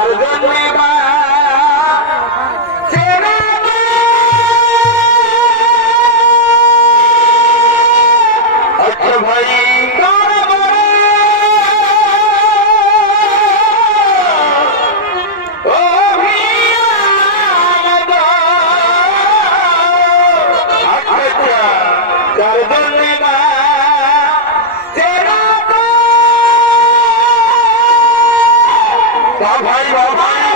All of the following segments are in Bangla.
তার জন্য 王牌王牌。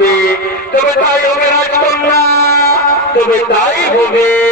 হবে তবে তাই হবে রাজকন্যা তবে তাই হবে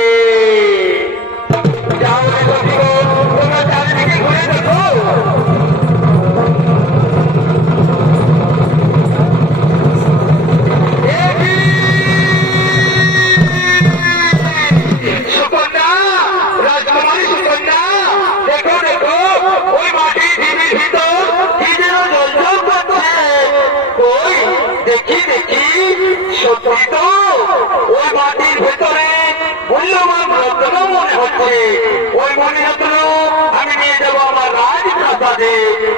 কাঁদে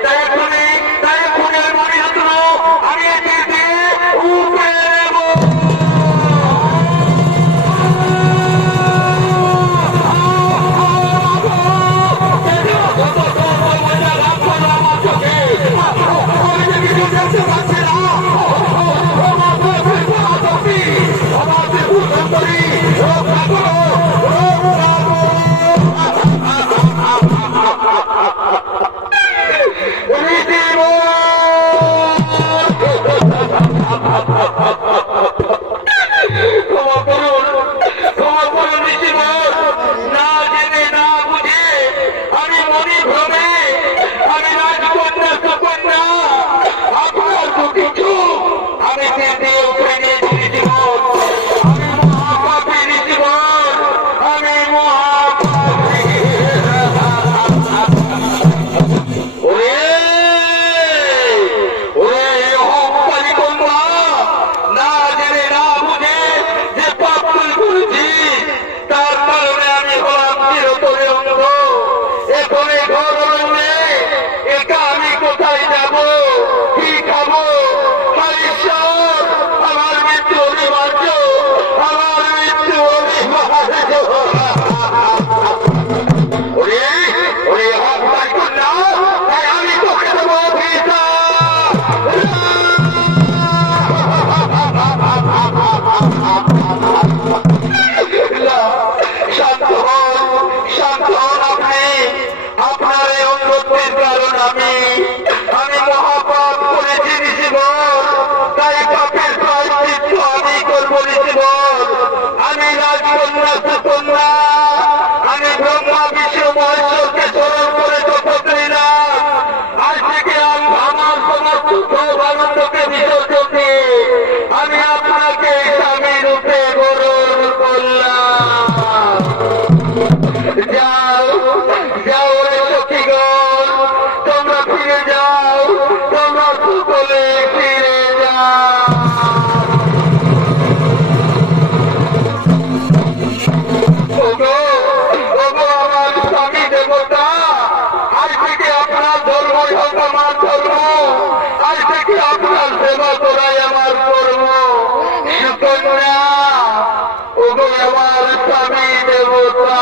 কন্যা ওগো আমার স্বামী দেবতা।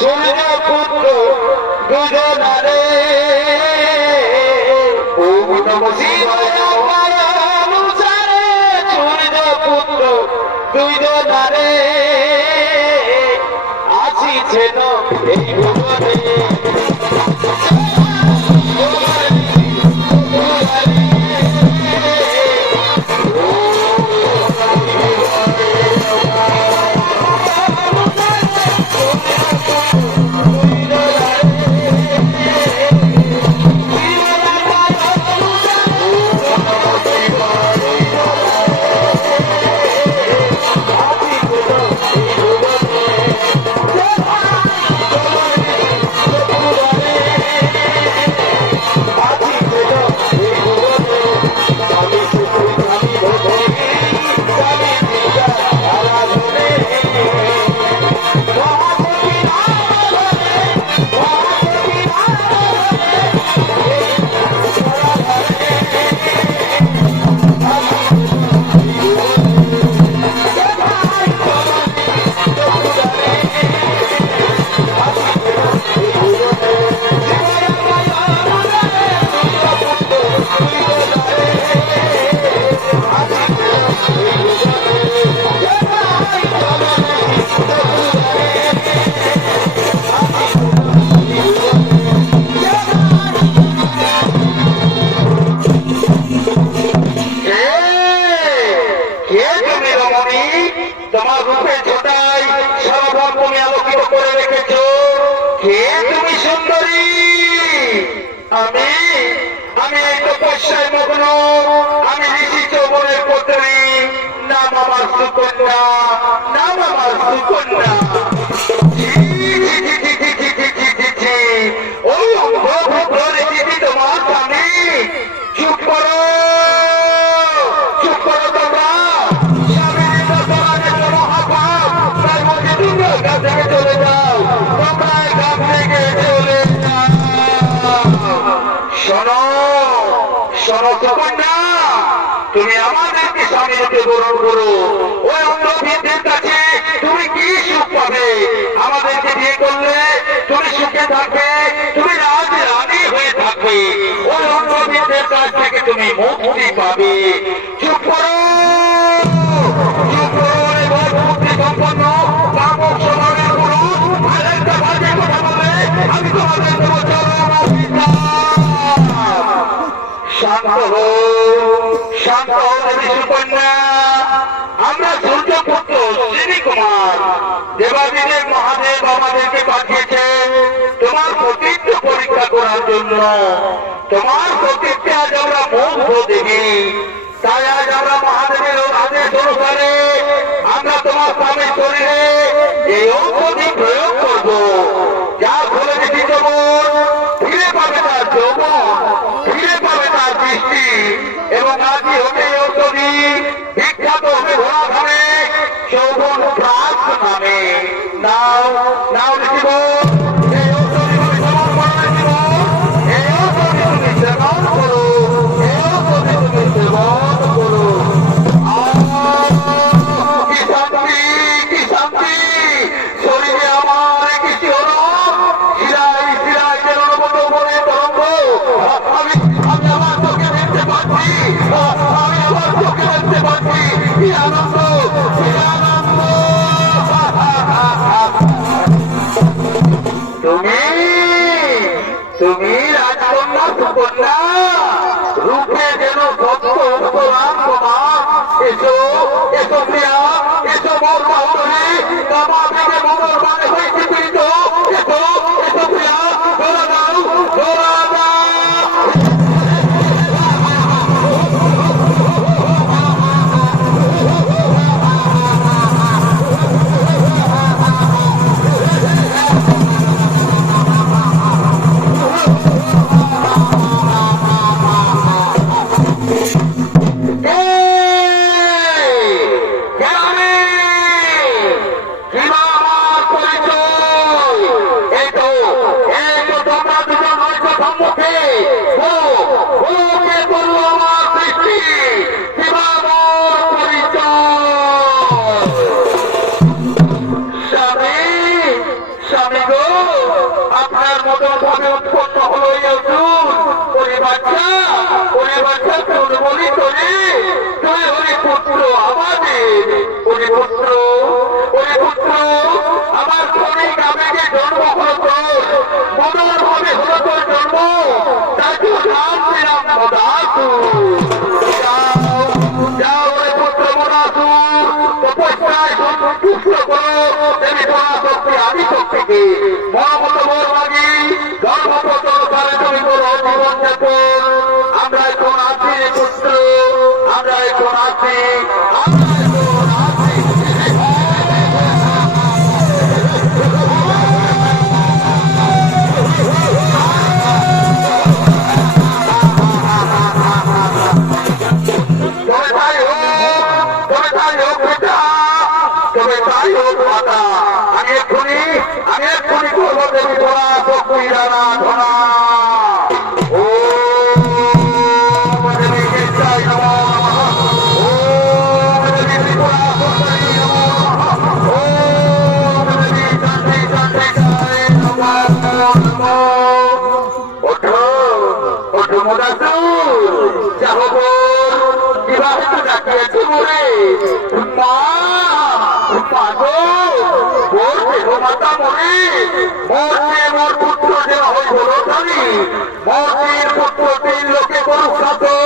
ছেলে পুত্র দুজনারে। ও নমসি তুমি আমাদেরকে সামনে গ্রহণ করো। মুক্তি পাবে। চুপ করো। চুপ করো শান্ত হো শান্ত আমরা সূর্যপুত্র শ্রী কুমার। দেবাদিদেব মহাদেব আমাদেরকে পাঠিয়েছে তোমার প্রতিত্ব পরীক্ষা করার জন্য। 요 Yeah, মরে মা পাগল ওর দেহমাতা মরে মরতে পুত্র দেওয়া হইব রোধানি পুত্র তিন লোকে বরুষ